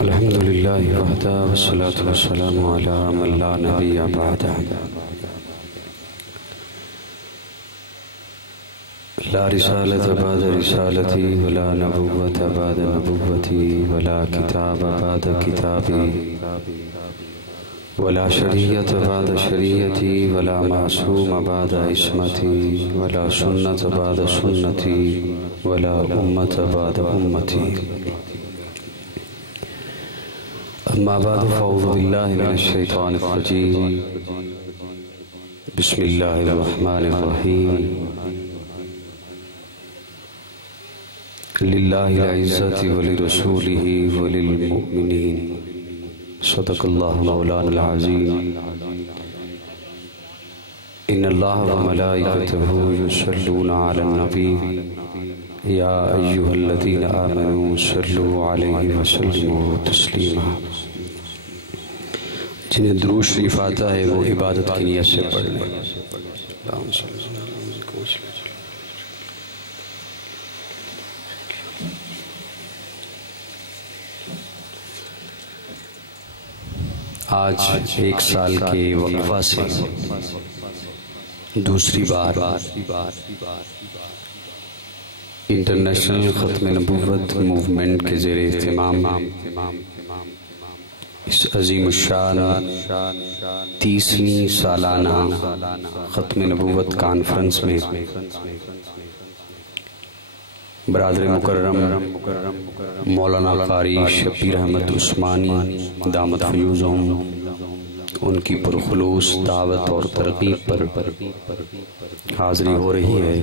الحمدللہ وحدہ والصلاة والسلام علی من لا نبی بعدہ لا رسالة بعد رسالتی ولا نبوة بعد نبوتی ولا کتاب بعد کتابی ولا شریعت بعد شریعتی ولا معصوم بعد عصمتی ولا سنت بعد سنتی ولا امت بعد امتی اما بعد فاعوذ باللہ من الشیطان الرجیم بسم اللہ الرحمن الرحیم للہ العزت ولرسولہ وللمؤمنین صدق اللہ مولانا العظیم ان اللہ وملائکتہ یصلون علی النبی یا ایہا الذین آمنوا صلوا علیہ وسلموا تسلیما۔ جنہیں درود شریف آتا ہے وہ عبادت کی نیت سے پڑھ لیں۔ آج 1 سال کے وقفہ سے دوسری بار انٹرنیشنل ختم نبوت موومنٹ کے زیر اہتمام اس عظیم الشان 30ویں سالانہ ختم نبوت کانفرنس میں برادر مکرم مولانا قاری شبیر احمد عثمانی دامت فیوزہم ان کی پرخلوص دعوت اور ترغیب پر حاضری ہو رہی ہے۔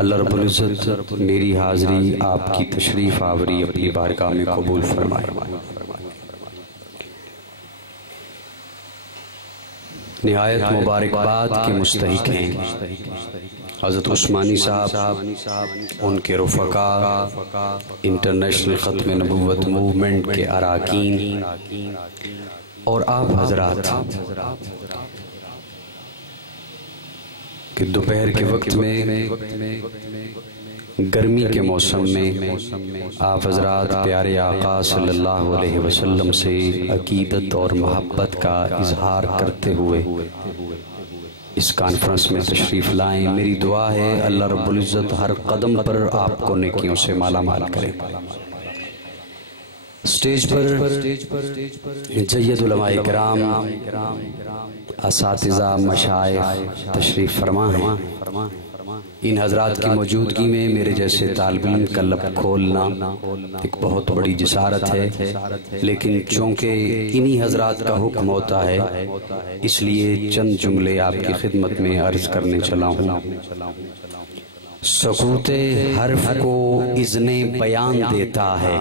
اللہ رب العزت میری حاضری آپ کی تشریف آوری اپنی بارگاہ میں قبول فرمائے۔ نہایت مبارکباد کے مستحق ہیں حضرت عثمانی صاحب، ان کے رفقا، انٹرنیشنل ختم نبوت موومنٹ کے اراکین اور آپ حضرات کہ دوپہر کے وقت میں گرمی کے موسم میں آپ حضرات پیارے آقا صلی اللہ علیہ وسلم سے عقیدت اور محبت کا اظہار کرتے ہوئے اس کانفرنس میں تشریف لائیں۔ میری دعا ہے اللہ رب العزت ہر قدم پر آپ کو نیکیوں سے مالا مال کرے۔ سٹیج پر جید علماء کرام، اساتذہ، مشائخ تشریف فرما ہیں۔ ان حضرات کی موجودگی میں میرے جیسے طالب علم کا لب کھولنا ایک بہت بڑی جسارت ہے، لیکن چونکہ انہی حضرات کا حکم ہوتا ہے اس لیے چند جملے آپ کی خدمت میں عرض کرنے چلا ہوں۔ سکوت حرف کو اذن بیان دیتا ہے،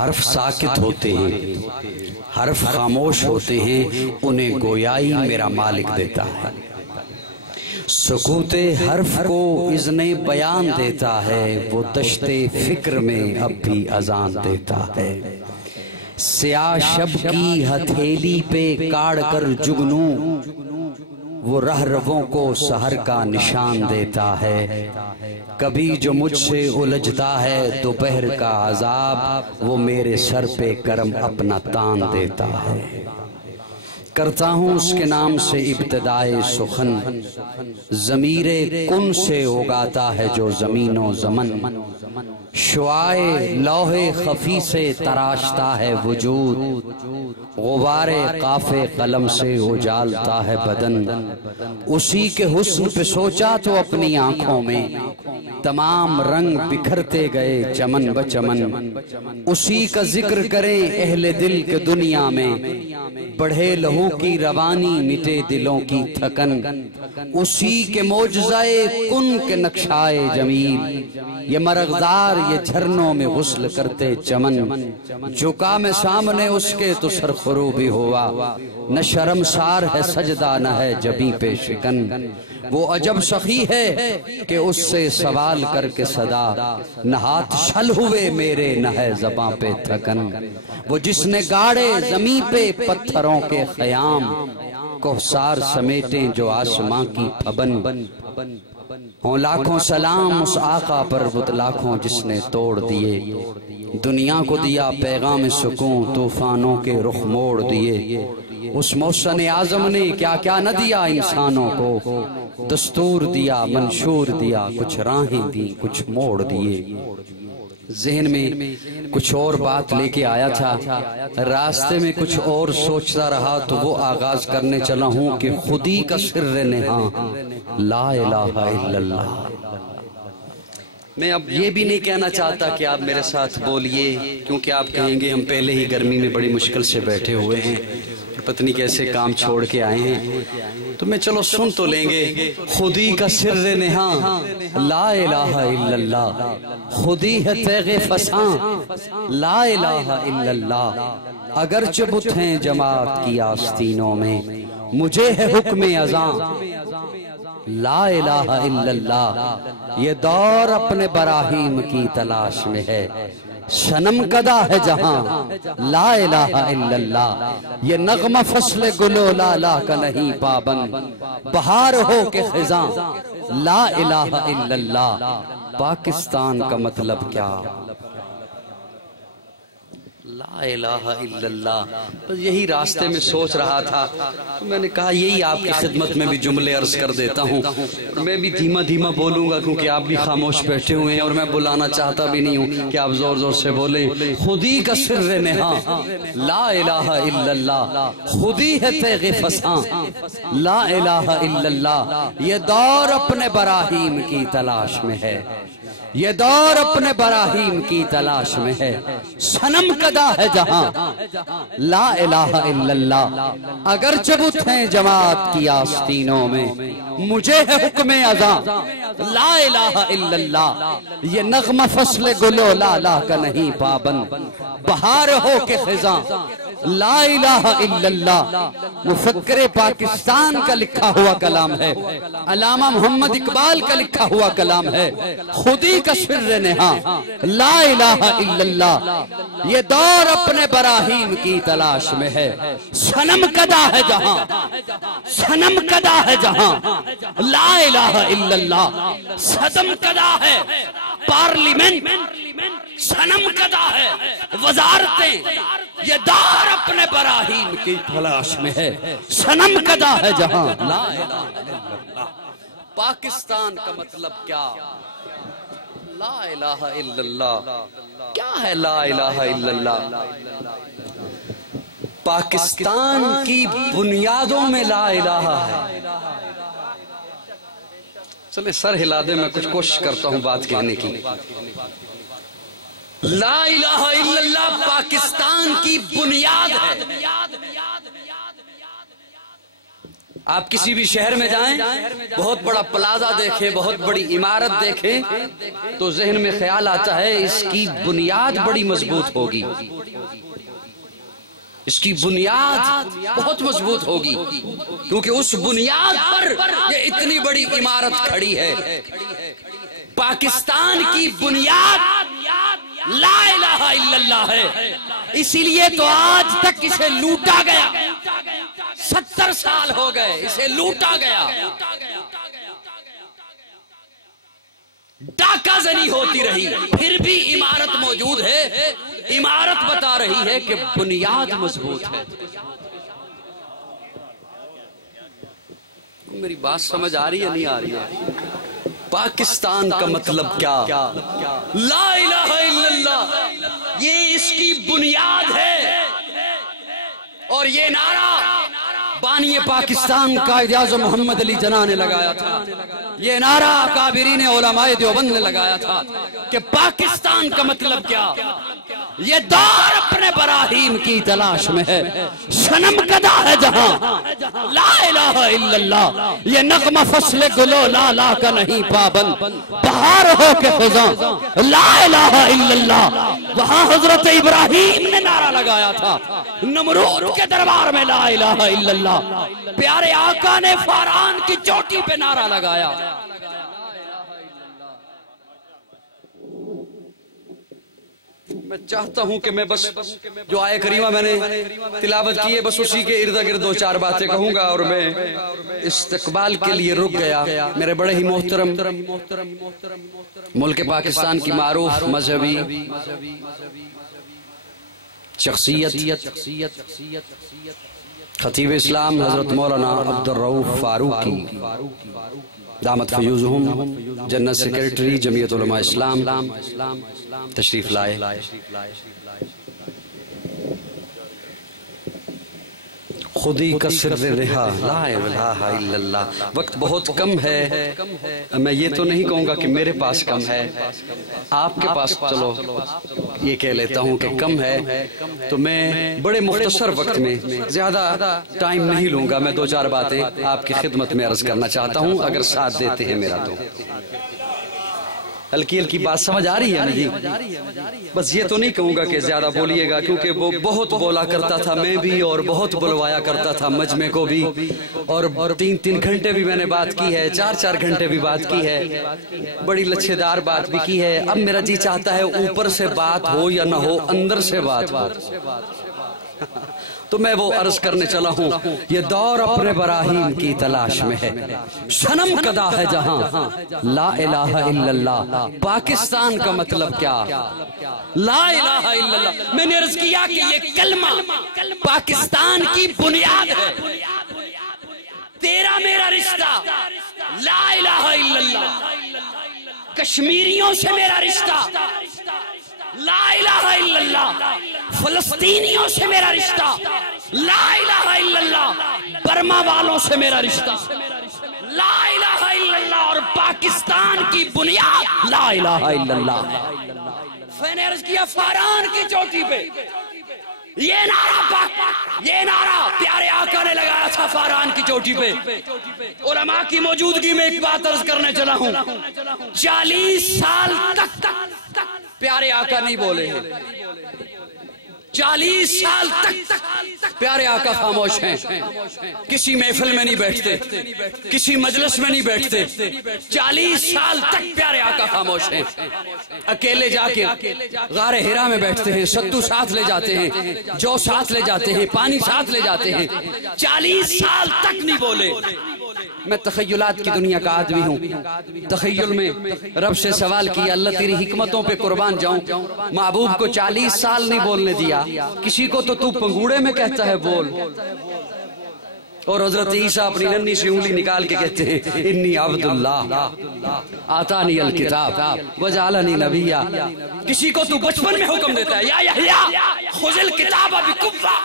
حرف ساکت ہوتے ہیں، حرف خاموش ہوتے ہیں، انہیں گویائی میرا مالک دیتا ہے۔ سکوت حرف کو اذن بیان دیتا ہے، وہ دشت فکر میں اب بھی اذان دیتا ہے۔ سیاہ شب کی ہتھیلی پہ کاڑ کر جگنوں، وہ رہ رووں کو سحر کا نشان دیتا ہے۔ کبھی جو مجھ سے الجھتا ہے دوپہر کا عذاب، وہ میرے سر پہ کرم اپنا تان دیتا ہے۔ کرتا ہوں اس کے نام سے ابتدائے سخن، ضمیر کن سے اگاتا ہے جو زمین و زمن۔ شعائے لوح خفی سے تراشتا ہے وجود، غبار قاف قلم سے اجالتا ہے بدن۔ اسی کے حسن پہ سوچا تو اپنی آنکھوں میں تمام رنگ بکھرتے گئے چمن بچمن۔ اسی کا ذکر کریں اہل دل کے دنیا میں، بڑھے لہو کی روانی مٹے دلوں کی تھکن۔ اسی کے معجزۂ کن کے نقشائے جمیل، یہ مرغزار یہ جھرنوں میں غسل کرتے چمن۔ جھکا میں سامنے اس کے تو سر خروبی ہوا، نہ شرمسار ہے سجدہ نہ ہے جبیں پہ شکن۔ وہ عجب سخی ہے کہ اس سے سوال کر کے صدا، نہ ہاتھ چھل ہوئے میرے نہ ہے زباں پہ تھکن۔ وہ جس نے گاڑے زمین پہ پتھروں کے خیام، کوہسار سمیٹیں جو آسماں کی پھبن۔ ہوں لاکھوں سلام اس آقا پر وہ لاکھوں جس نے توڑ دیے، دنیا کو دیا پیغام سکون، طوفانوں کے رخ موڑ دیے۔ اس محسن اعظم نے کیا کیا نہ دیا انسانوں کو، دستور دیا، منشور دیا، کچھ راہیں دی، کچھ موڑ دیے۔ ذہن میں کچھ اور بات لے کے آیا تھا، راستے میں کچھ اور سوچتا رہا تو وہ آغاز کرنے چلا ہوں کہ خودی کا سر نہاں لا الہ الا اللہ۔ میں اب یہ بھی نہیں کہنا چاہتا کہ آپ میرے ساتھ بولیے، کیونکہ آپ کہیں گے ہم پہلے ہی گرمی میں بڑی مشکل سے بیٹھے ہوئے ہیں، پتنی کیسے کام چھوڑ کے آئے ہیں، تو میں چلو سن تو لیں گے۔ خودی کا سر نہاں لا الہ الا اللہ، خودی ہے تیغ فساں لا الہ الا اللہ، اگرچہ بت ہیں جماعت کی آستینوں میں، مجھے ہے حکم اذاں لا الہ الا اللہ۔ یہ دور اپنے براہیم کی تلاش میں ہے، صنم کدا ہے جہاں لا الہ الا اللہ۔ یہ نغمہ فصل گلو لالا کا نہیں پابند، بہار ہو کے خزاں لا الہ الا اللہ۔ پاکستان کا مطلب کیا؟ لا الہ الا اللہ۔ بس یہی راستے میں سوچ رہا تھا تو میں نے کہا یہی آپ کی خدمت میں بھی جملے عرض کر دیتا ہوں، اور میں بھی دھیما دھیما بولوں گا کیونکہ آپ بھی خاموش بیٹھے ہوئے ہیں اور میں بلانا چاہتا بھی نہیں ہوں کہ آپ زور زور سے بولیں۔ خودی کا سر نہاں لا الہ الا اللہ، خودی ہے تیغ فساں لا الہ الا اللہ۔ یہ دور اپنے براہیم کی تلاش میں ہے، یہ دور اپنے براہیم کی تلاش میں ہے، صنم کدا ہے جہاں لا الہ الا اللہ، اگرچہ بت ہیں جماعت کی آستینوں میں، مجھے ہے حکم اذاں لا الہ الا اللہ۔ یہ نغمہ فصل گلو لالا کا نہیں پابند، بہار ہو کے خزاں لا الہ الا اللہ۔ مفکر پاکستان کا لکھا ہوا کلام ہے، علامہ محمد اقبال کا لکھا ہوا کلام ہے۔ خودی کا سر نہاں لا الہ الا اللہ، یہ دور اپنے براہیم کی تلاش میں ہے، صنم کدا ہے جہاں، صنم کدا ہے جہاں لا الہ الا اللہ۔ صدم کدا ہے پارلیمنٹ، صنم کدا ہے وزارتیں، یہ دور اپنے براہیم کی تلاش میں ہے، صنم کدا ہے جہاں لا الہ الا اللہ۔ پاکستان کا مطلب کیا؟ لا الہ الا اللہ۔ کیا ہے لا الہ الا اللہ؟ پاکستان کی بنیادوں میں لا الہ ہے۔ چلے سر ہلا دے، میں کچھ کوشش کرتا ہوں بات کہنے کی۔ لا الہ الا اللہ پاکستان کی بنیاد ہے۔ آپ کسی بھی شہر میں جائیں، بہت بڑا پلازا دیکھیں، بہت بڑی عمارت دیکھیں تو ذہن میں خیال آتا ہے اس کی بنیاد بڑی مضبوط ہوگی، اس کی بنیاد بہت مضبوط ہوگی، کیونکہ اس بنیاد پر یہ اتنی بڑی عمارت کھڑی ہے۔ پاکستان کی بنیاد لا الہ الا اللہ ہے، اسی لیے تو آج تک اسے لوٹا گیا، 70 سال ہو گئے اسے لوٹا گیا، ڈاکہ زنی ہوتی رہی، پھر بھی عمارت موجود ہے۔ عمارت بتا رہی ہے کہ بنیاد مضبوط ہے۔ میری بات سمجھ آ رہی ہے نہیں آ رہی ہے؟ پاکستان کا مطلب کیا؟ لا الہ الا اللہ، یہ اس کی بنیاد ہے۔ اور یہ نعرہ بانی پاکستان قائد اعظم محمد علی جناح نے لگایا تھا، یہ نعرہ اکابرین علماء دیوبند نے لگایا تھا کہ پاکستان کا مطلب کیا؟ یہ دور اپنے براہیم کی تلاش میں ہے، صنم کدا ہے جہاں لا الہ الا اللہ۔ یہ نغمہ فصل گلو لالا کا نہیں پابند، بہار ہو کے خزاں لا الہ الا اللہ۔ وہاں حضرت ابراہیم نے نعرہ لگایا تھا، نمرود کے دربار میں لا الہ الا اللہ، پیارے آقا نے فاران کی چوٹی پہ نعرہ لگایا۔ میں چاہتا ہوں کہ میں بس جو آیت کریمہ میں نے تلاوت کی ہے بس اسی کے ارد گرد دو چار باتیں کہوں گا، اور میں استقبال کے لیے رک گیا۔ میرے بڑے ہی محترم ملک پاکستان کی معروف مذہبی شخصیت خطیب اسلام حضرت مولانا عبدالرؤوف فاروقی دامت فیوزہم، جنرل سیکریٹری جمعیت علماء اسلام، تشریف لائے۔ خودی کا سر رہا لا الہ الا اللہ۔ وقت بہت کم ہے، میں یہ تو نہیں کہوں گا کہ میرے پاس کم ہے، آپ کے پاس چلو یہ کہہ لیتا ہوں کہ کم ہے، تو میں بڑے مختصر وقت میں زیادہ ٹائم نہیں لوں گا۔ میں دو چار باتیں آپ کی خدمت میں عرض کرنا چاہتا ہوں، اگر ساتھ دیتے ہیں میرا تو۔ ہلکی ہلکی بات سمجھ آ رہی ہے نا جی؟ بس یہ تو نہیں کہوں گا کہ زیادہ بولیے گا، کیونکہ وہ بہت بولا کرتا تھا، میں بھی، اور بہت بلوایا کرتا تھا مجمع کو بھی، اور 3 گھنٹے بھی میں نے بات کی ہے، 4 گھنٹے بھی بات کی ہے، بڑی لچھے دار بات بھی کی ہے۔ اب میرا جی چاہتا ہے اوپر سے بات ہو یا نہ ہو، اندر سے بات ہو، تو میں وہ عرض کرنے چلا ہوں۔ یہ دور اپنے براہیم کی تلاش میں ہے، صنم کدا ہے جہاں لا الہ الا اللہ۔ پاکستان کا مطلب کیا؟ لا الہ الا اللہ۔ میں نے عرض کیا کہ یہ کلمہ پاکستان کی بنیاد ہے۔ تیرا میرا رشتہ لا الہ الا اللہ، کشمیریوں سے میرا رشتہ لا الہ الا اللہ، فلسطینیوں سے میرا رشتہ لا الہ الا اللہ، برما والوں سے میرا رشتہ لا الہ الا اللہ، اور پاکستان کی بنیاد لا الہ الا اللہ۔ میں نے عرض کیا فاران کی چوٹی پہ یہ نعرہ پیارے آقا نے لگایا تھا فاران کی چوٹی پہ۔ علماء کی موجودگی میں ایک بات عرض کرنے چلا ہوں، 40 سال تک پیارے آقا نہیں بولے ہیں، 40 سال تک پیارے آقا خاموش ہیں، کسی محفل میں نہیں بیٹھتے، کسی مجلس میں نہیں بیٹھتے، 40 سال تک پیارے آقا خاموش ہیں۔ اکیلے جا کے غار ہرا میں بیٹھتے ہیں، ستو ساتھ لے جاتے ہیں، جو ساتھ لے جاتے ہیں، پانی ساتھ لے جاتے ہیں، 40 سال تک نہیں بولے۔ میں تخیلات کی دنیا کا آدمی ہوں، تخیل میں رب سے سوال کیا اللہ تیری حکمتوں پہ قربان جاؤں، محبوب کو 40 سال نہیں بولنے دیا، کسی کو تو پنگوڑے میں کہتا ہے بول، اور حضرت عیسیٰ اپنی ننھی سی انگلی نکال کے کہتے ہیں انی عبداللہ آتانی الکتاب وجعلنی نبیا۔ کسی کو تو بچپن میں حکم دیتا ہے یا یحییٰ خذ الکتاب بقوہ،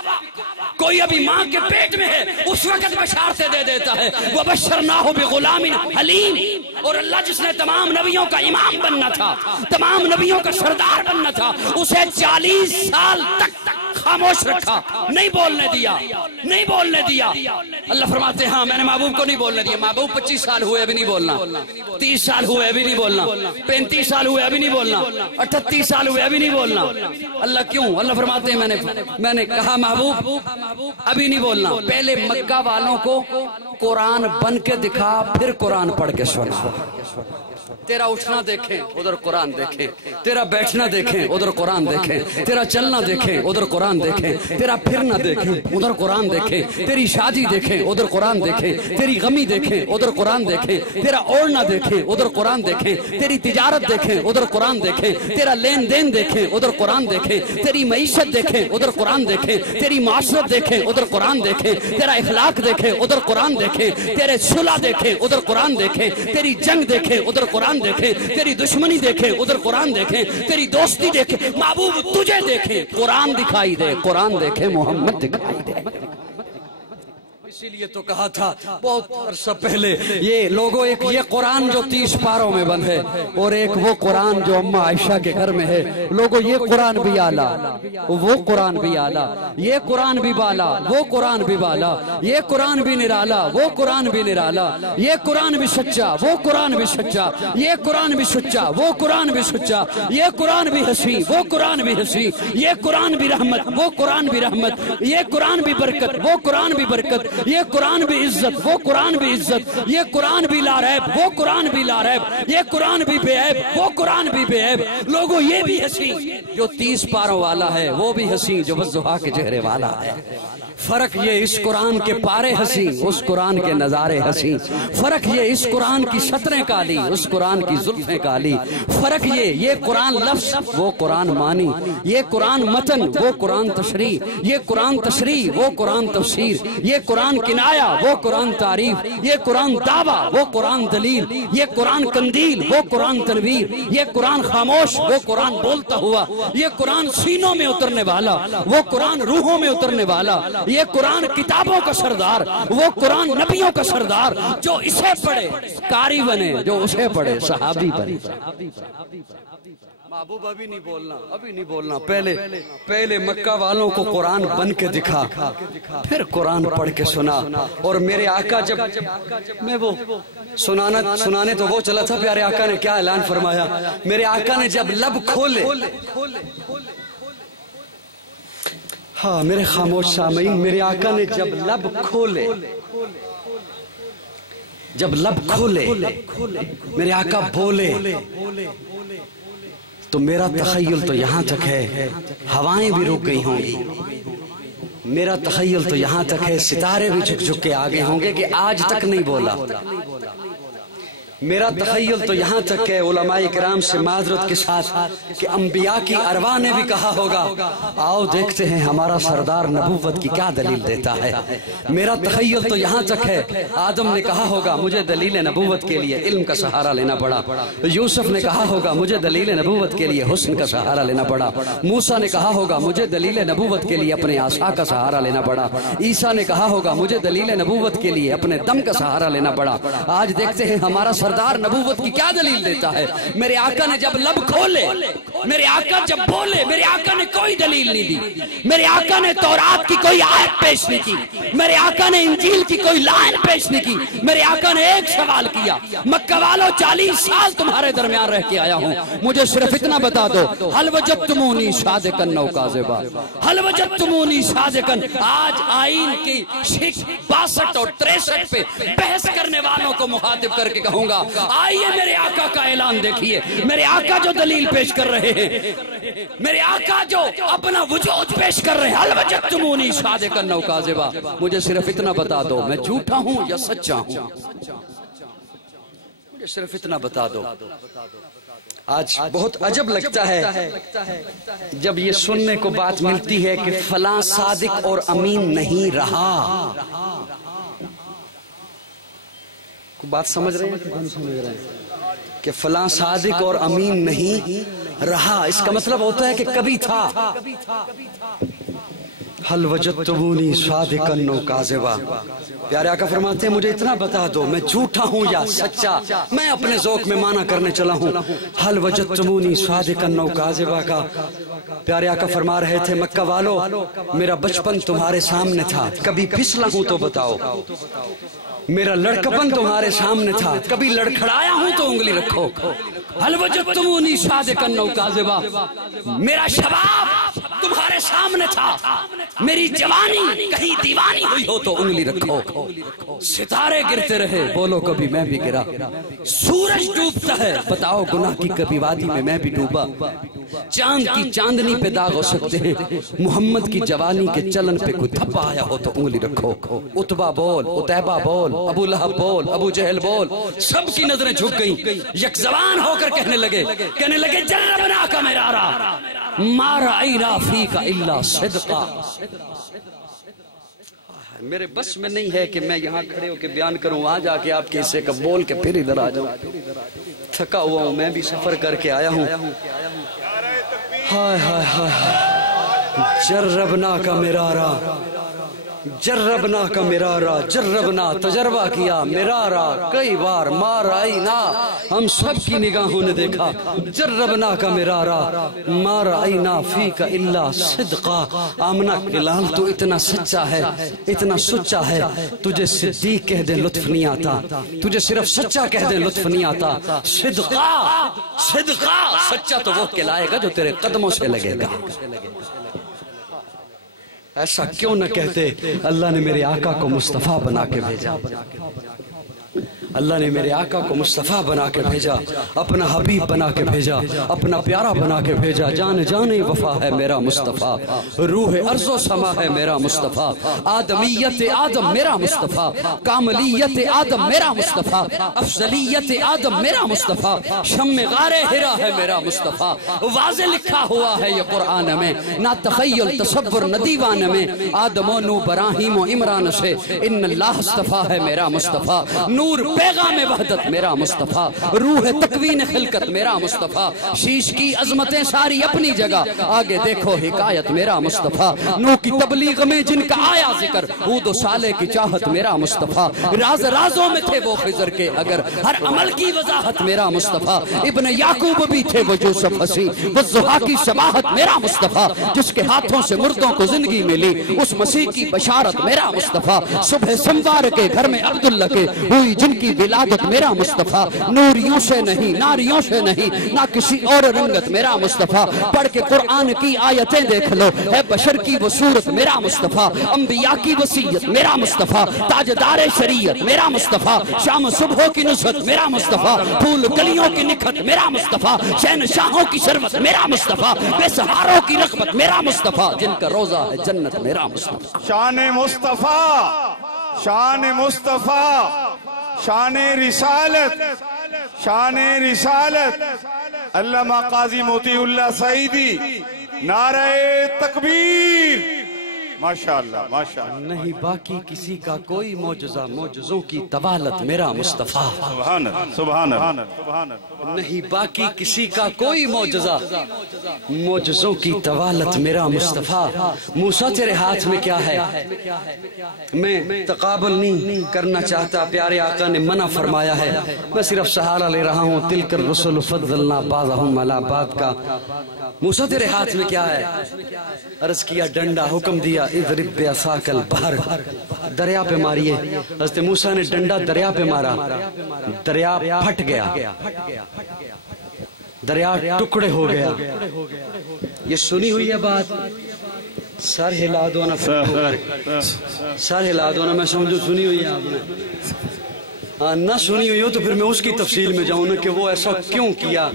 کوئی ابھی ماں کے پیٹ میں ہے اس وقت بشارتیں دے دیتا ہے وبشرناہ بغلام حلیم۔ اور اللہ جس نے تمام نبیوں کا امام بننا تھا، تمام نبیوں کا سردار بننا تھا، اسے 40 سال تک خاموش رکھا، نہیں بولنے دیا، نہیں بولنے دیا۔ اللہ فرماتے ہیں ہاں میں نے محبوب کو نہیں بولنے دیا۔ محبوب 25 سال ہوئے ابھی نہیں بولنا، 30 سال ہوئے ابھی نہیں بولنا، 35 سال ہوئے ابھی نہیں بولنا، 38 سال ہوئے ابھی نہیں بولنا۔ اللہ کیوں؟ اللہ فرماتے ہیں میں نے کہا محبوب ابھی نہیں بولنا، پہلے مکہ والوں کو قرآن بن کے دکھا، پھر قرآن پڑھ کے سنا۔ تیرا اٹھنا دیکھیں ادھر قرآن دیکھیں، تیرا بیٹھنا دیکھیں ادھر قرآن دیکھیں، تیرا چلنا دیکھیں ادھر قرآن دیکھیں، تیرا پھرنا دیکھیں ادھر قرآن دیکھیں، تیری شادی دیکھیں ادھر قرآن دیکھیں، تیری غمی دیکھیں ادھر قرآن دیکھیں، تیرا اوڑھنا دیکھیں ادھر قرآن دیکھیں، تیری تجارت دیکھیں ادھر قرآن دیکھیں، تیرا لین دین دیکھیں ادھر قرآن دیکھیں، تیری معیشت دیکھیں ادھر قرآن دیکھیں، تیری معاشرت دیکھیں ادھر قرآن دیکھیں، تیرا اخلاق دیکھیں ادھر قرآن دیکھیں، تیرے صلح دیکھیں ادھر قرآن دیکھیں، تیری جنگ دیکھیں ادھر قرآن دیکھیں، تیری دشمنی دیکھیں ادھر قرآن دیکھیں، تیری دوستی دیکھیں، محبوب تجھے دیکھیں قرآن دکھائی دے، قرآن دیکھیں محمد دکھائی دے۔ اسی لیے تو کہا تھا بہت عرصہ پہلے یہ لوگوں، ایک یہ قرآن جو 30 پاروں میں بند ہے، اور ایک وہ قرآن جو اماں عائشہ کے گھر میں ہے، لوگوں یہ قرآن بھی اعلیٰ، وہ قرآن بھی اعلیٰ، یہ قرآن بھی بالا، وہ قرآن بھی بالا، یہ قرآن بھی نرالا، وہ قرآن بھی نرالا، یہ قرآن بھی سچا، وہ قرآن بھی سچا، یہ قرآن بھی سچا، وہ قرآن بھی سچا، یہ قرآن بھی ہنسی، وہ قرآن بھی ہنسی، یہ قرآن بھی رحمت، وہ قرآن بھی رحمت، یہ قرآن بھی برکت، وہ قرآن بھی برکت، یہ قرآن بھی عزت، وہ قرآن بھی عزت، یہ قرآن بھی لا ریب، وہ قرآن بھی لا ریب، یہ قرآن بھی بے عیب، وہ قرآن بھی بے عیب۔ لوگوں یہ بھی حسین جو 30 پاروں والا ہے، وہ بھی حسین جو والضحیٰ کے چہرے والا ہے۔ فرق یہ اس قرآن کے پارے حسین، اس قرآن کے نظارے حسین۔ فرق یہ اس قرآن کی سطریں کالی، اس قرآن کی زلفیں کالی۔ فرق یہ قرآن لفظ، وہ قرآن معنی، یہ قرآن متن، وہ قرآن تشریح، یہ قرآن تشریح، وہ قرآن تفسیر، یہ قرآن کنایا، وہ قرآن تعریف، یہ قرآن دعویٰ، وہ قرآن دلیل، یہ قرآن قندیل، وہ قرآن تنویر، یہ قرآن خاموش، وہ قرآن بولتا ہوا، یہ قرآن سینوں میں اترنے والا، وہ قرآن روحوں میں اترنے والا، یہ قرآن کتابوں کا سردار، وہ قرآن نبیوں کا سردار۔ جو اسے پڑھے قاری بنے، جو اسے پڑھے صحابی بنے۔ محبوب ابھی نہیں بولنا، ابھی نہیں بولنا، پہلے مکہ والوں کو قرآن بن کے دکھا، پھر قرآن پڑھ کے سنا۔ اور میرے آقا جب میں وہ سنانے تو وہ چلا تھا، پیارے آقا نے کیا اعلان فرمایا؟ میرے آقا نے جب لب کھولے، ہاں میرے خاموش سامعین، میرے آقا نے جب لب کھولے، میرے آقا بولے تو میرا تخیل تو یہاں تک ہے ہوائیں بھی رک گئی ہوں گی، میرا تخیل تو یہاں تک ہے ستارے بھی جھک جھک کے آگے ہوں گے کہ آج تک نہیں بولا۔ میرا تخیل تو یہاں تک ہے علماء کرام سے معذرت کے ساتھ کہ انبیاء کی ارواح نے بھی کہا ہوگا آؤ دیکھتے ہیں ہمارا سردار نبوت کی کیا دلیل دیتا ہے۔ میرا تخیل تو یہاں تک ہے آدم نے کہا ہوگا مجھے دلیل نبوت کے لیے علم کا سہارا لینا پڑا، یوسف نے کہا ہوگا مجھے دلیل نبوت کے لیے حسن کا سہارا لینا پڑا، موسیٰ نے کہا ہوگا مجھے دلیل نبوت کے لیے اپنے عصا کا سہارا لینا پڑا، عیسیٰ نے کہا ہوگا مجھے دلیل نبوت کے لیے اپنے دم کا سہارا لینا پڑا۔ آج دیکھتے ہیں ہمارا سردار نبوت کی کیا دلیل دیتا ہے۔ میرے آقا نے جب لب کھولے، میرے آقا جب بولے، میرے آقا نے کوئی دلیل نہیں دی، میرے آقا نے تورات کی کوئی آیت پیش نہیں کی، میرے آقا نے انجیل کی کوئی لائن پیش نہیں کی، میرے آقا نے ایک سوال کیا، مکہ والو 40 سال تمہارے درمیان رہ کے آیا ہوں، مجھے صرف اتنا بتا دو حل وجدتمونی صادقا او کاذبا، حل وجدتمونی صادقا۔ آج آئین کی 62 اور 63 پہ بحث کرنے والوں کو مخاطب کر کے کہوں گا آئیے میرے آقا کا اعلان دیکھیے، میرے آقا جو دلیل پیش کر رہے ہیں، میرے آقا جو اپنا وجود پیش کر رہے ہیں، حل وجدتمونی صادقا او کاذبا، مجھے صرف اتنا بتا دو میں جھوٹا ہوں یا سچا ہوں، مجھے صرف اتنا بتا دو۔ آج بہت عجب لگتا ہے جب یہ سننے کو بات ملتی ہے کہ فلاں صادق اور امین نہیں رہا۔ بات سمجھ رہے ہیں کہ فلاں صادق اور امین نہیں رہا، اس کا مطلب ہوتا ہے کہ کبھی تھا۔ حل وجدتمونی صادقا او کاذبا، پیارے آقا فرماتے ہیں مجھے اتنا بتا دو میں جھوٹا ہوں یا سچا، میں اپنے ذوق میں معنی کرنے چلا ہوں۔ حل وجدتمونی صادقا او کاذبا کا پیارے آقا فرما رہے تھے مکہ والو میرا بچپن تمہارے سامنے تھا، کبھی پھسلا ہوں تو بتاؤ، میرا لڑکپن تمہارے سامنے تھا، کبھی لڑکھڑایا ہوں تو انگلی رکھو۔ حل وجدتمونی صادقا او کاذبا، میرا شباب تمہارے سامنے تھا، میری جوانی کہیں دیوانی ہوئی ہو تو انگلی رکھو۔ ستارے گرتے رہے بولو کبھی میں بھی گرا، سورج ڈوبتا ہے بتاؤ گناہ کی کبھی وادی میں میں بھی ڈوبا، چاند کی چاندنی پہ داغ ہو سکتے ہیں، محمد کی جوانی کے چلن پہ کوئی دھبا آیا ہو تو انگلی رکھو۔ عتبہ بول، عتیبہ بول، ابو لہب بول، ابو جہل بول، سب کی نظریں جھک گئیں، یک زبان ہو کر کہنے لگے جربنا کا مرارا ما رأینا فیک الا صدقا۔ میرے بس میں نہیں ہے کہ میں یہاں کھڑے ہو کے بیان کروں، وہاں جا کے آپ کے حصے کا بول کے پھر ادھر آ جاؤں، تھکا ہوا ہوں، میں بھی سفر کر کے آیا ہوں۔ ہائے ہائے ہائے، جربنا کا مرارا، جربنا کا مرارا، جربنا تجربہ کیا، مرارا کئی بار، ما رأینا ہم سب کی نگاہوں نے دیکھا، جربنا کا مرارا ما رأینا فیک الا صدقا۔ آمنہ کلال تو اتنا سچا ہے، اتنا سچا ہے، تجھے صدیق کہہ دے لطف نہیں آتا، تجھے صرف سچا کہہ دے لطف نہیں آتا۔ صدقا، صدقا، سچا تو وہ کہلائے گا جو تیرے قدموں سے لگے گا۔ ایسا کیوں نہ کہتے اللہ نے میرے آقا کو مصطفیٰ بنا کے بھیجا، اللہ نے میرے آقا کو مصطفیٰ بنا کے بھیجا، اپنا حبیب بنا کے بھیجا، اپنا پیارا بنا کے بھیجا۔ جان جان وفا ہے میرا مصطفیٰ، روح ارض و سما ہے میرا مصطفیٰ، آدمیت آدم میرا مصطفیٰ، کاملیت آدم میرا مصطفیٰ، افضلیت آدم میرا مصطفیٰ، شم غار ہرا ہے میرا مصطفیٰ۔ واضح لکھا ہوا ہے یہ قرآن میں، نہ تخیل تصور نہ دیوان میں، آدم و نو براہیم و عمران سے ان اللہ اصطفیٰ ہے میرا مصطفیٰ۔ نور پیغام وحدت میرا مصطفیٰ، روح تکوین خلقت میرا مصطفیٰ، شیش کی عظمتیں ساری اپنی جگہ، آگے دیکھو حکایت میرا مصطفیٰ۔ نو کی تبلیغ میں جن کا آیا ذکر، ہود و صالح کی چاہت میرا مصطفیٰ۔ راز رازوں میں تھے وہ خضر کے اگر، ہر عمل کی وضاحت میرا مصطفیٰ۔ ابن یعقوب بھی تھے وہ یوسف حسین، والضحیٰ کی شباہت میرا مصطفیٰ۔ جس کے ہاتھوں سے مردوں کو زندگی ملی، اس مسیح کی بشارت میرا مصطفیٰ۔ صبح سموار کے گھر میں عبداللہ کے ہوئی جن کی ولادت میرا مصطفیٰ۔ نوریوں سے نہیں ناریوں سے نہیں، نہ کسی اور رنگت میرا مصطفیٰ۔ پڑھ کے قرآن کی آیتیں دیکھ لو، ہے بشر کی وہ صورت میرا مصطفیٰ۔ انبیاء کی وصیت میرا مصطفیٰ، تاجدار شریعت میرا مصطفیٰ۔ شام صبحوں کی نصرت میرا مصطفیٰ، پھول کلیوں کی نکھت میرا مصطفیٰ۔ شہنشاہوں کی شربت میرا مصطفیٰ، بے سہاروں کی رغبت میرا مصطفیٰ، جن کا روزہ ہے جنت میرا مصطفیٰ۔ شان مصطفیٰ، شان مصطفیٰ، شان رسالت، شان رسالت۔ علامہ قاضی موتی اللہ سعیدی، نعرہ تکبیر، ماشاءاللہ ماشاءاللہ۔ نہیں باقی کسی کا کوئی معجزہ، معجزوں کی طوالت میرا مصطفیٰ۔ سبحان اللہ سبحان اللہ۔ نہیں باقی کسی کا کوئی معجزہ، معجزوں کی طوالت میرا مصطفیٰ۔ موسیٰ تیرے ہاتھ میں کیا ہے؟ میں تقابل نہیں کرنا چاہتا، پیارے آقا نے منع فرمایا ہے، میں صرف سہارا لے رہا ہوں تلک الرسل فضلنا بعضهم علی بعض کا۔ موسیٰ تیرے ہاتھ میں کیا ہے؟ عرض کیا ڈنڈا، حکم دیا اضرب بعصاک البحر، دریا پہ ماریے۔ حضرت موسیٰ نے ڈنڈا دریا پہ مارا، دریا پھٹ گیا، دریا ٹکڑے ہو گیا۔ یہ سنی ہوئی ہے بات؟ سر ہلا دو نا، سر ہلا دو نا، میں سمجھو سنی ہوئی ہے آپ نے۔ نہ سنی ہوئی ہو تو پھر میں اس کی تفصیل میں جاؤں نا کہ وہ ایسا کیوں کیا۔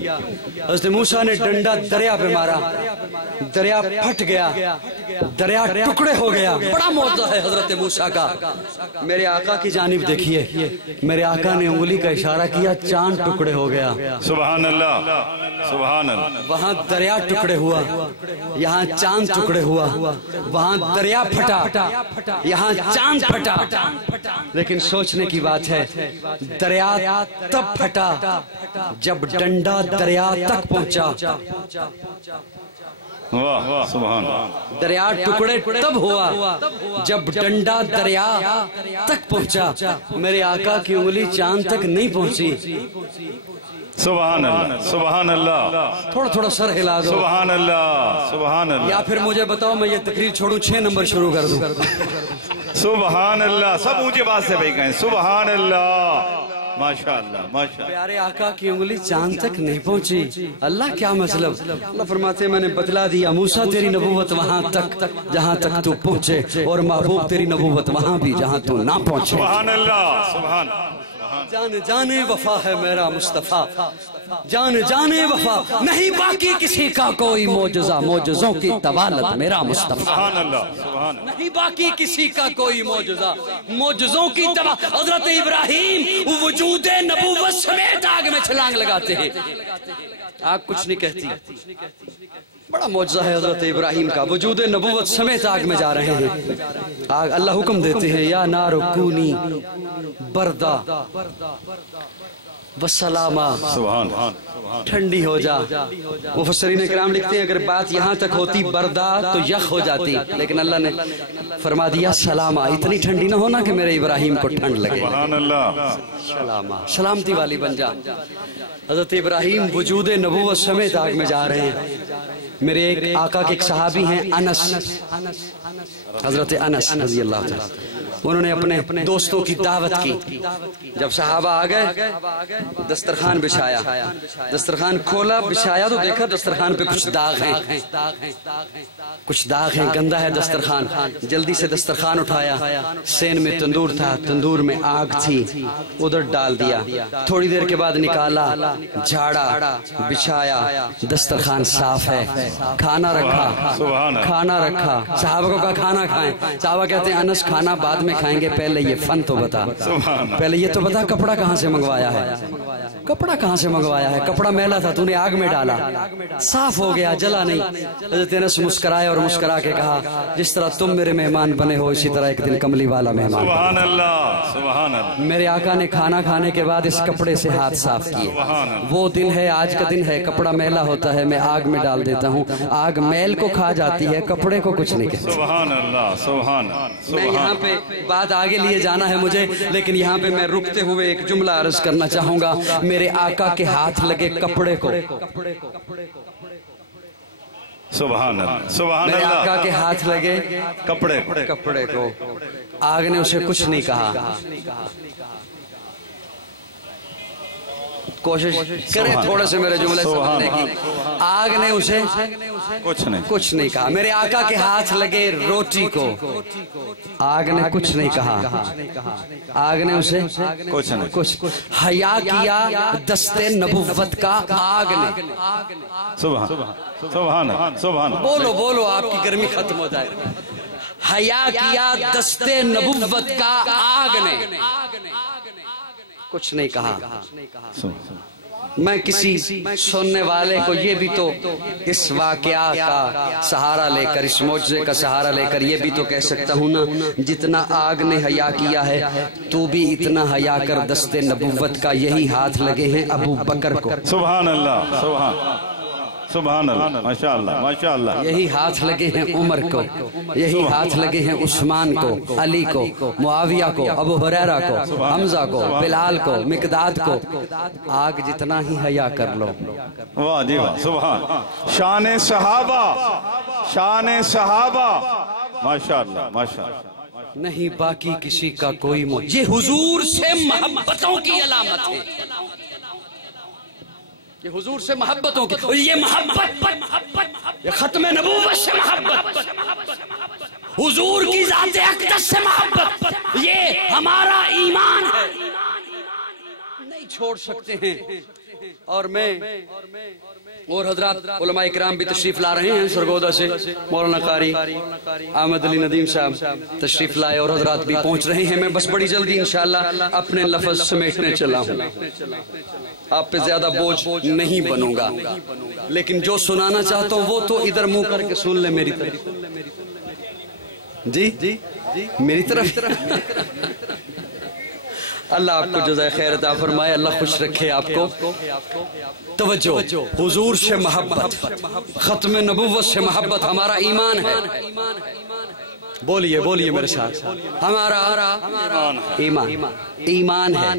حضرت موسیٰ نے ڈنڈا دریا پہ مارا، دریا پھٹ گیا، دریا ٹکڑے ہو گیا۔ بڑا معجزہ ہے حضرت موسیٰ کا۔ میرے آقا کی جانب دیکھیے، میرے آقا نے انگلی کا اشارہ کیا، چاند ٹکڑے ہو گیا۔ سبحان اللہ سبحان اللہ۔ وہاں دریا ٹکڑے ہوا، یہاں چاند ٹکڑے ہوا، وہاں دریا پھٹا، یہاں چاند پھٹا۔ لیکن سوچنے کی بات ہے، دریا تب پھٹا جب ڈنڈا دریا تک پہنچا۔ واہ سبحان اللہ۔ دریا ٹکڑے تب ہوا جب ڈنڈا دریا تک پہنچا۔ میرے آقا کی انگلی چاند تک نہیں پہنچی۔ سبحان اللہ سبحان اللہ۔ تھوڑا تھوڑا سر ہلا دو، سبحان اللہ سبحان اللہ۔ یا پھر مجھے بتاؤ میں یہ تقریر چھوڑوں 6 نمبر شروع کر دوں؟ سبحان اللہ، سب اونچے بات سے بھائی کہیں سبحان اللہ، ماشاءاللہ ماشاءاللہ۔ پیارے آقا کی انگلی چاند تک نہیں پہنچی۔ اللہ کیا مطلب؟ اللہ فرماتے ہیں میں نے بتلا دیا موسیٰ تیری نبوت وہاں تک جہاں تک تو پہنچے، اور محبوب تیری نبوت وہاں بھی جہاں تو نہ پہنچے۔ سبحان اللہ سبحان اللہ۔ جان جانے وفا ہے میرا مصطفیٰ، جان جانے وفا، نہیں باقی کسی کا کوئی معجزہ، معجزوں کی طوالت میرا مصطفیٰ۔ سبحان اللہ سبحان اللہ۔ نہیں باقی کسی کا کوئی معجزہ، معجزوں کی طوالت۔ حضرت ابراہیم وجود نبوت سمیت آگ میں چھلانگ لگاتے ہیں، آگ کچھ نہیں کہتی۔ بڑا معجزہ ہے حضرت ابراہیم کا، وجود نبوت سمیت آگ میں جا رہے ہیں۔ آگ اللہ حکم دیتے ہیں یا نار کونی بردا وسلاما، سبحان ٹھنڈی ہو جا۔ مفسرین کرام لکھتے ہیں اگر بات یہاں تک ہوتی بردا تو یخ ہو جاتی، لیکن اللہ نے فرما دیا سلاما، اتنی ٹھنڈی نہ ہونا کہ میرے ابراہیم کو ٹھنڈ لگے، سبحان اللہ۔ سلاما، سلامتی والی بن جا۔ حضرت ابراہیم وجود نبوت سمیت آگ میں جا رہے ہیں۔ میرے ایک آقا کے ایک صحابی ہیں انس، حضرت انس رضی اللہ تعالیٰ، انہوں نے اپنے دوستوں کی دعوت کی. جب صحابہ آ گئے دسترخوان بچھایا, دسترخوان کھولا بچھایا تو دیکھا دسترخوان پہ کچھ داغ ہیں, کچھ داغ ہیں, گندا ہے دسترخوان. جلدی سے دسترخوان اٹھایا, سین میں تندور تھا, تندور میں آگ تھی, ادھر ڈال دیا. تھوڑی دیر کے بعد نکالا, جھاڑا, بچھایا, دسترخوان صاف ہے. کھانا رکھا, کھانا رکھا. صحابہ کو کہا کھانا کھائیں. صحابہ کہتے ہیں انس کھانا بعد میں کھائیں گے, پہلے یہ فن تو بتا, پہلے یہ تو بتا کپڑا کہاں سے منگوایا ہے, کپڑا کہاں سے منگوایا ہے. کپڑا میلا تھا, تو نے آگ میں ڈالا, صاف ہو گیا, جلا نہیں. حضرت انس مسکرائے اور مسکرا کے کہا جس طرح تم میرے مہمان بنے ہو اسی طرح ایک دن کملی والا مہمان. سبحان اللہ, سبحان اللہ. میرے آقا نے کھانا کھانے کے بعد اس کپڑے سے ہاتھ صاف کیے. وہ دن ہے, آج کا دن ہے, کپڑا میلا ہوتا ہے, میں آگ میں ڈال دیتا ہوں, آگ میل کو کھا جاتی ہے, کپڑے کو کچھ نہیں کہتی. سبحان اللہ, سبحان. میں یہاں پہ بات آگے لیے جانا ہے مجھے, لیکن یہاں پہ میں رکتے ہوئے ایک جملہ عرض کرنا چاہوں گا. میرے آقا کے ہاتھ لگے کپڑے کو, سبحان اللہ, سبحان میرے اللہ. آقا کے ہاتھ لگے کپڑے کو, آگ نے اسے کچھ نہیں کہا. کوشش کریں تھوڑے سے میرے جملے سمجھنے کی. آگ نے اسے کچھ نہیں کہا. میرے آقا کے ہاتھ لگے روٹی کو, آگ نے کچھ نہیں کہا. آگ نے اسے کچھ حیا کیا دستے نبوت کا آگ نے. سبحان, سبحان. بولو بولو, آپ کی گرمی ختم ہو جائے. حیا کیا دستے نبوت کا آگ نے کچھ نہیں کہا. میں کسی سننے والے کو یہ بھی تو اس واقعہ کا سہارا لے کر, اس معجزے کا سہارا لے کر یہ بھی تو کہہ سکتا ہوں نا, جتنا آگ نے حیا کیا ہے تو بھی اتنا حیا کر دستے نبوت کا. یہی ہاتھ لگے ہیں ابو بکر کو. سبحان اللہ, سبحان, سبحان اللہ, ماشاء اللہ, ماشاء اللہ. یہی ہاتھ لگے ہیں عمر کو, یہی ہاتھ لگے ہیں عثمان کو, علی کو, معاویہ کو, ابو ہریرہ کو, حمزہ کو, بلال کو, مقداد کو. آگ جتنا ہی حیا کر لو. واہ جی واہ, سبحان. شان صحابہ, شان صحابہ, ماشاء اللہ, ماشاء اللہ. نہیں باقی کسی کا کوئی یہ حضور سے محبتوں کی علامت ہے. یہ حضور سے محبتوں کی, یہ محبت, یہ ختم نبوت سے محبت, حضور کی ذات اقدس سے محبت, یہ ہمارا ایمان ہے, نہیں چھوڑ سکتے ہیں. اور میں اور حضرات علماء اکرام بھی تشریف لا رہے ہیں سرگودا سے. مولانا قاری احمد علی ندیم صاحب تشریف لائے اور حضرات بھی پہنچ رہے ہیں. میں بس بڑی جلدی انشاءاللہ اپنے لفظ سمیٹنے چلا ہوں, آپ پہ زیادہ بوجھ نہیں بنوں گا, لیکن جو سنانا چاہتا ہوں وہ تو ادھر منہ کر کے سن لے میری طرف. جی میری طرف. اللہ آپ کو جزائے خیر عطا فرمائے, اللہ خوش رکھے آپ کو. توجہ, حضور سے محبت, ختم نبوت سے محبت ہمارا ایمان ہے. بولیے بولیے میرے ساتھ, ہمارا ایمان ہے.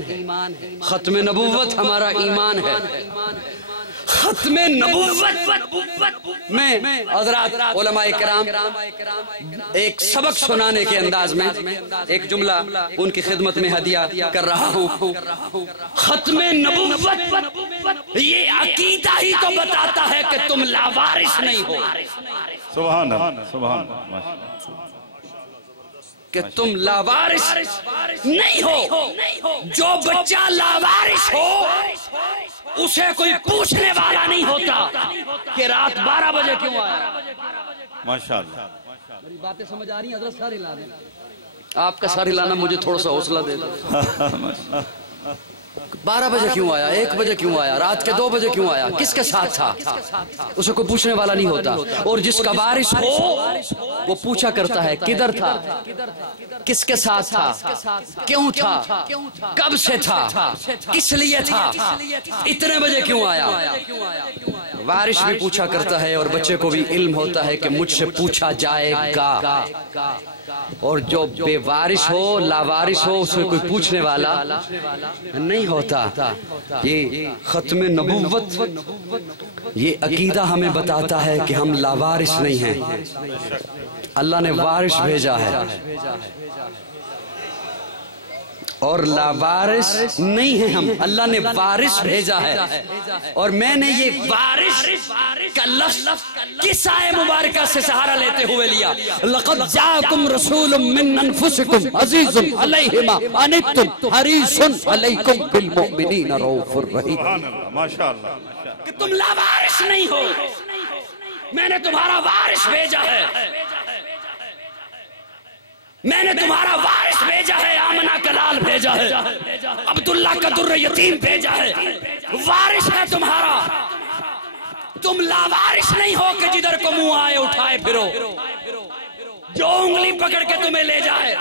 ختم نبوت ہمارا ایمان ہے. ختم نبوت میں حضرات علماء کرام ایک سبق سنانے کے انداز میں ایک جملہ ان کی خدمت میں ہدیہ کر رہا ہوں. ختم نبوت یہ عقیدہ ہی تو بتاتا ہے کہ تم لاوارث نہیں ہو. سبحان اللہ, سبحان اللہ, کہ تم لاوارث نہیں ہو. جو بچہ لاوارث ہو اسے کوئی پوچھنے والا نہیں ہوتا کہ رات 12 بجے کیوں آیا. ماشاءاللہ. میری باتیں سمجھ آ رہی ہیں حضرت؟ ساری لا دیں, آپ کا ساری لانا مجھے تھوڑا سا حوصلہ دے دو. 12 بجے کیوں آیا, 1 بجے کیوں آیا, رات کے 2 بجے کیوں آیا, کس کے ساتھ تھا, اسے کوئی پوچھنے والا نہیں ہوتا. اور جس کا وارث ہو وہ پوچھا کرتا ہے کدھر تھا, کس کے ساتھ تھا, کیوں تھا, کب سے تھا, کس لیے تھا, اتنے بجے کیوں آیا. وارث بھی پوچھا کرتا ہے اور بچے کو بھی علم ہوتا ہے کہ مجھ سے پوچھا جائے گا. اور جو بے وارث ہو, لاوارث ہو, اسے کوئی پوچھنے والا نہیں ہوتا. یہ ختم نبوت, یہ عقیدہ ہمیں بتاتا ہے کہ ہم لاوارث نہیں ہیں, اللہ نے وارث بھیجا ہے. اور لاوارث نہیں ہیں ہم، اللہ نے وارث بھیجا ہے، اور میں نے یہ وارث کا لفظ کس آیے مبارکہ سے سہارا لیتے ہوئے لیا؟ لقد جاءکم رسول من انفسکم عزیز علیہ ما عنتم حریص علیکم بالمؤمنین رؤوف الرحیم۔ ماشاءاللہ کہ تم لاوارث نہیں ہو، میں نے تمہارا وارث بھیجا ہے، میں نے تمہارا وارث بھیجا ہے، آمنہ کا لال بھیجا ہے، عبداللہ کا در یتیم بھیجا ہے، وارث ہے تمہارا۔ تم لاوارث نہیں ہو کہ جدھر کو منہ آئے اٹھائے پھرو، جو انگلی پکڑ کے تمہیں لے جائے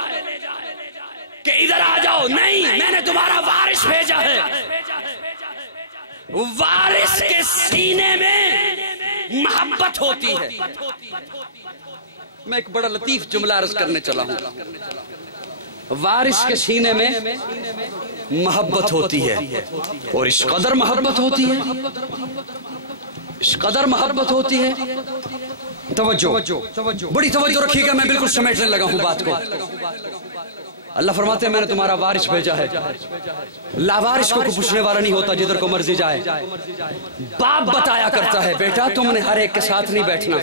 کہ ادھر آ جاؤ، نہیں، میں نے تمہارا وارث بھیجا ہے۔ وارث کے سینے میں محبت ہوتی ہے۔ میں ایک بڑا لطیف جملہ عرض کرنے چلا ہوں۔ وارث کے سینے میں محبت ہوتی ہے، اور اس قدر محبت ہوتی ہے، اس قدر محبت ہوتی ہے۔ توجہ، بڑی توجہ رکھیے گا، میں بالکل سمیٹنے لگا ہوں بات کو۔ اللہ فرماتے ہیں میں نے تمہارا وارث بھیجا ہے۔ لاوارث کو کوئی پوچھنے والا نہیں ہوتا، جدھر کو مرضی جائے۔ باپ بتایا کرتا ہے بیٹا تم نے ہر ایک کے ساتھ نہیں بیٹھنا،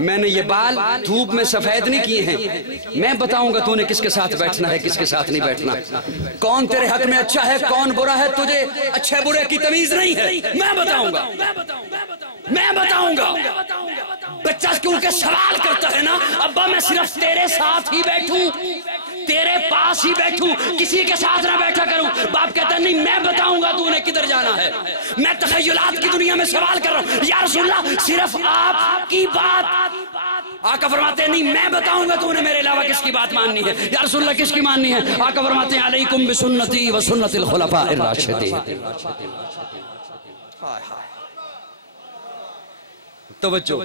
میں نے یہ بال دھوپ میں سفید نہیں کیے ہیں، میں بتاؤں گا تو نے کس کے ساتھ بیٹھنا ہے، کس کے ساتھ نہیں بیٹھنا، کون تیرے حق میں اچھا ہے کون برا ہے، تجھے اچھے برے کی تمیز نہیں ہے، میں بتاؤں گا، میں بتاؤں گا۔ بچہ کیونکہ سوال کرتا ہے نا، ابا میں صرف تیرے ساتھ ہی بیٹھوں، تیرے پاس ہی بیٹھوں، کسی کے ساتھ نہ بیٹھا کروں۔ باپ کہتا ہے نہیں میں بتاؤں گا تو انہیں کدھر جانا ہے، میں تخیلات کی دنیا میں سوال کر رہا ہوں، یا رسول اللہ صرف آپ کی بات۔ آقا فرماتے ہیں نہیں میں بتاؤں گا تو انہیں میرے علاوہ کس کی بات ماننی ہے، یا رسول اللہ کس کی ماننی ہے؟ آقا فرماتے ہیں علیکم بسنتی و سنت الخلفاء الراشدین۔ توجہ،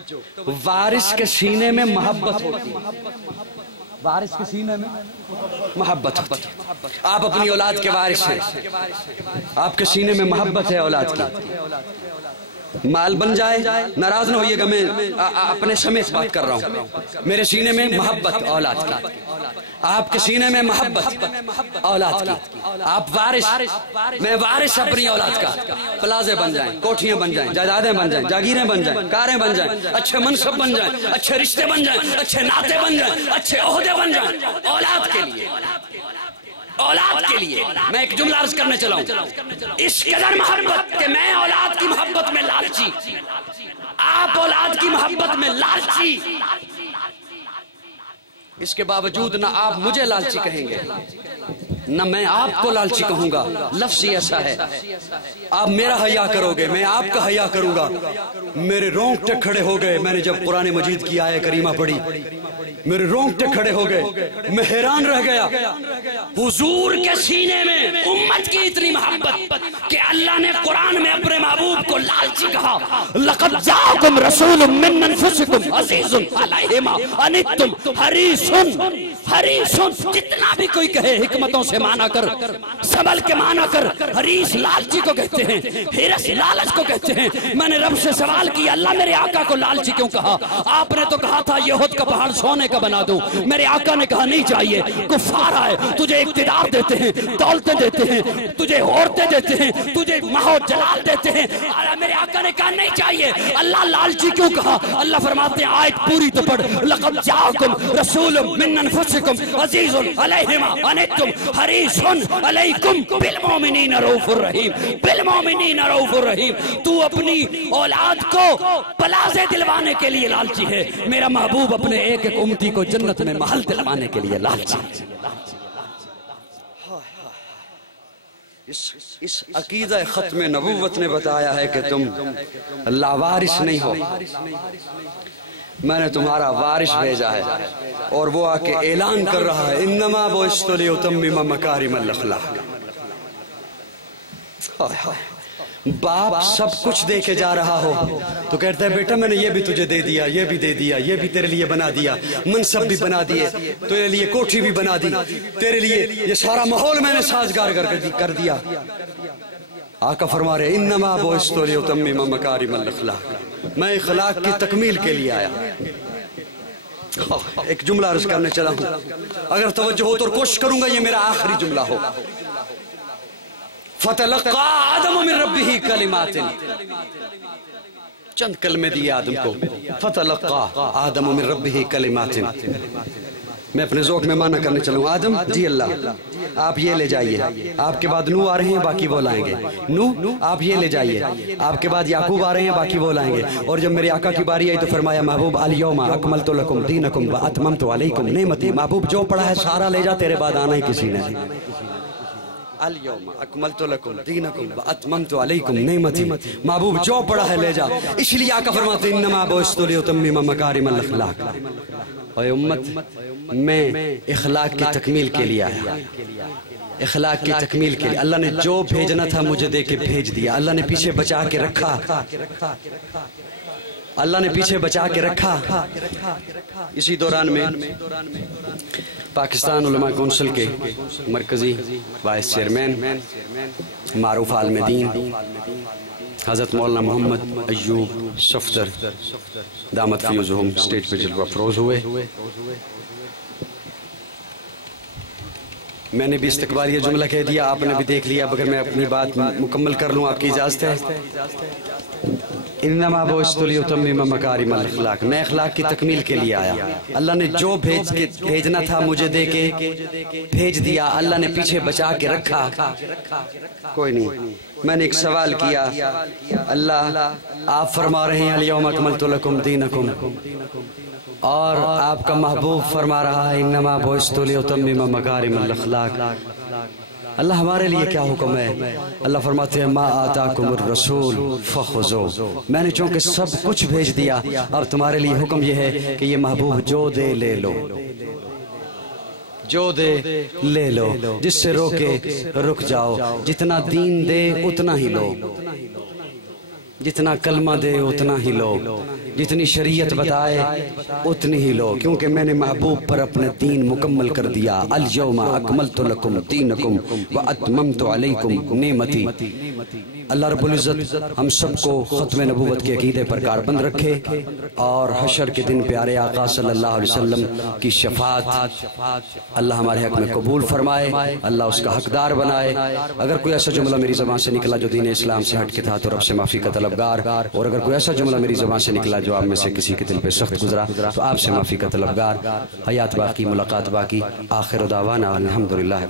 وارث کے سینے میں محبت ہوتی ہے، وارث کے سینے میں محبت ہوتی ہے۔ آپ اپنی اولاد کے وارث ہیں، آپ کے سینے میں محبت ہے اولاد کی، مال بن جائے ناراض نہ ہوئیے گا، میں اپنے سمیت بات کر رہا ہوں، میرے سینے میں محبت اولاد کی، آپ کے سینے میں محبت اولاد کی، آپ وارث، میں وارث اپنی اولاد کا، پلازے بن جائیں، کوٹھیاں بن جائیں، جائیدادیں بن جائیں، جاگیریں بن جائیں، کاریں بن جائیں، اچھے منصب بن جائیں، اچھے رشتے بن جائیں، اچھے ناطے بن جائیں، اچھے عہدے بن جائیں، اولاد کے لیے، اولاد کے لیے۔ میں ایک جملہ عرض کرنے چلا ہوں، اس قدر محبت کہ میں اولاد کی محبت میں لالچی، آپ اولاد کی محبت میں لالچی، اس کے باوجود نہ آپ مجھے لالچی کہیں گے نہ میں آپ کو لالچی کہوں گا، لفظ ہی ایسا ہے۔ آپ میرا حیا کرو گے، میں آپ کا حیا کروں گا۔ میرے رونگٹے کھڑے ہو گئے، میں نے جب قرآن مجید کی آیت کریمہ پڑھی، میرے رونگٹے کھڑے ہو گئے، میں حیران رہ گیا۔ حضور کے سینے میں امت کی اتنی محبت کہ اللہ نے قرآن میں اپنے محبوب کو لالچی کہا، لقد جاءکم رسول من انفسکم عزیز علیہ ما عنتم حریص حریص۔ جتنا بھی کوئی کہے حکمتوں سے مانا کر، سنبھل کے مانا کر، حریص لالچی کو کہتے ہیں، حرص لالچ کو کہتے ہیں۔ میں نے رب سے سوال کیا اللہ میرے آقا کو لالچی کیوں کہا؟ آپ نے تو کہا تھا یہ احد کا پہاڑ سونے کا بنا دوں، میرے آقا نے کہا نہیں چاہیے، کفار آئے تجھے اقتدار دیتے ہیں، دولتیں دیتے ہیں، تجھے عورتیں دیتے ہیں، تجھے ماحول جلال دیتے ہیں، میرے آقا نے کہا نہیں چاہیے۔ اللہ لالچی کیوں کہا؟ اللہ فرماتے ہیں آیت پوری تو پڑھ، لقد جاءکم رسول من انفسکم عزیز علیہ ما عنتم حریص علیکم بالمؤمنین رؤوف الرحیم، بالمؤمنین رؤوف الرحیم۔ تو اپنی اولاد کو پلازے دلوانے کے لیے لالچی ہے، میرا محبوب اپنے ایک ایک امتی کو جنت میں محل دلوانے کے لیے لالچی۔ اس عقیدہ ختم نبوت نے بتایا ہے کہ تم لاوارث نہیں ہو، میں نے تمہارا وارث بھیجا ہے، اور وہ آ کے اعلان کر رہا ہے انما بعثت لیتمم مکارم الاخلاق۔ باپ سب کچھ دے کے جا رہا ہو تو کہتا ہے بیٹا میں نے یہ بھی تجھے دے دیا، یہ بھی دے دیا، یہ بھی تیرے لیے بنا دیا، منصب بھی بنا دیے، تیرے لیے کوٹھی بھی بنا دی، تیرے لیے یہ سارا ماحول میں نے سازگار کر دیا۔ آقا فرما رہے انما بعثت لیتمم مکارم الاخلاق، میں اخلاق کی تکمیل کے لیے آیا۔ ایک جملہ عرض کرنے چلا ہوں، اگر توجہ ہو تو کوشش کروں گا یہ میرا آخری جملہ ہو۔ فَتَلَقَّى آدَمُ مِن رَبِّهِ كَلِمَاتٍ، چند کلمے دیے آدم کو، فَتَلَقَّى آدَمُ مِن رَبِّهِ كَلِمَاتٍ۔ میں اپنے ذوق میں معنی کرنے چلوں، آدم جی اللہ آپ یہ لے جائیے، آپ کے بعد نو آ رہے ہیں باقی وہ لائیں گے، نو آپ یہ لے جائیے، آپ کے بعد یعقوب آ رہے ہیں باقی وہ لائیں گے، اور جب میرے آقا کی باری آئی تو فرمایا محبوب الیوم اکملت لکم دینکم واتممت علیکم نعمتی، محبوب جو پڑھا ہے سارا لے جا، تیرے بعد آنا ہی کسی نے الیوم اکملت لکم دینکم واتممت علیکم نعمتی، محبوب جو پڑھا ہے لے جا۔ اس لیے آقا فرماتے ہیں انما بعثت لیتمم مکارم الاخلاق، اے امت میں اخلاق کی تکمیل کے لیے آیا، اخلاق کی تکمیل کے لیے۔ اللہ نے جو بھیجنا تھا مجھے دے کے بھیج دیا، اللہ نے پیچھے بچا کے رکھا، اللہ نے پیچھے بچا کے رکھا۔ اسی دوران میں پاکستان علماء کونسل کے مرکزی وائس چیئرمین معروف عالم دین حضرت مولانا محمد ایوب صفدر دامت فیضہم اسٹیج پہ جلوہ افروز ہوئے۔ میں نے بھی استقبالیہ جملہ کہہ دیا، آپ نے بھی دیکھ لیا، اگر میں اپنی بات مکمل کر لوں آپ کی اجازت ہے؟ انما بعثت لیتمم مکارم الاخلاق، میں اخلاق کی تکمیل کے لیے آیا، اللہ نے جو بھیجنا تھا مجھے دے کے بھیج دیا، اللہ نے پیچھے بچا کے رکھا۔ کوئی نہیں، میں نے ایک سوال کیا، اللہ آپ فرما رہے ہیں الیوم اکملت لکم دینکم، اور آپ کا محبوب فرما رہا ہے انما بعثت لیتمم مکارم الاخلاق، اللہ ہمارے لیے کیا حکم ہے؟ اللہ فرماتے ہیں ما آتاکم الرسول فخذوہ، میں نے چونکہ سب کچھ بھیج دیا، اور تمہارے لیے حکم یہ ہے کہ یہ محبوب جو دے لے لو، جو دے لے لو، جس سے روکے رک جاؤ، جتنا دین دے اتنا ہی لو، جتنا کلمہ دے اتنا ہی لو، جتنی شریعت بتائے اتنی ہی لو، کیونکہ میں نے محبوب پر اپنے دین مکمل کر دیا۔ الیوم اکملت لکم دینکم واتممت علیکم نعمتی۔ اللہ رب العزت ہم سب کو ختم نبوت کے عقیدے پر کاربند رکھے، اور حشر کے دن پیارے آقا صلی اللہ علیہ وسلم کی شفاعت اللہ ہمارے حق میں قبول فرمائے، اللہ اس کا حقدار بنائے۔ اگر کوئی ایسا جملہ میری زبان سے نکلا جو دین اسلام سے ہٹ کے تھا تو رب سے معافی کا طلبگار، اور اگر کوئی ایسا جملہ میری زبان سے نکلا جو آپ میں سے کسی کے دل پہ سخت گزرا تو آپ سے معافی کا طلبگار۔ حیات باقی، ملاقات باقی، آخر دعوانا الحمدللہ۔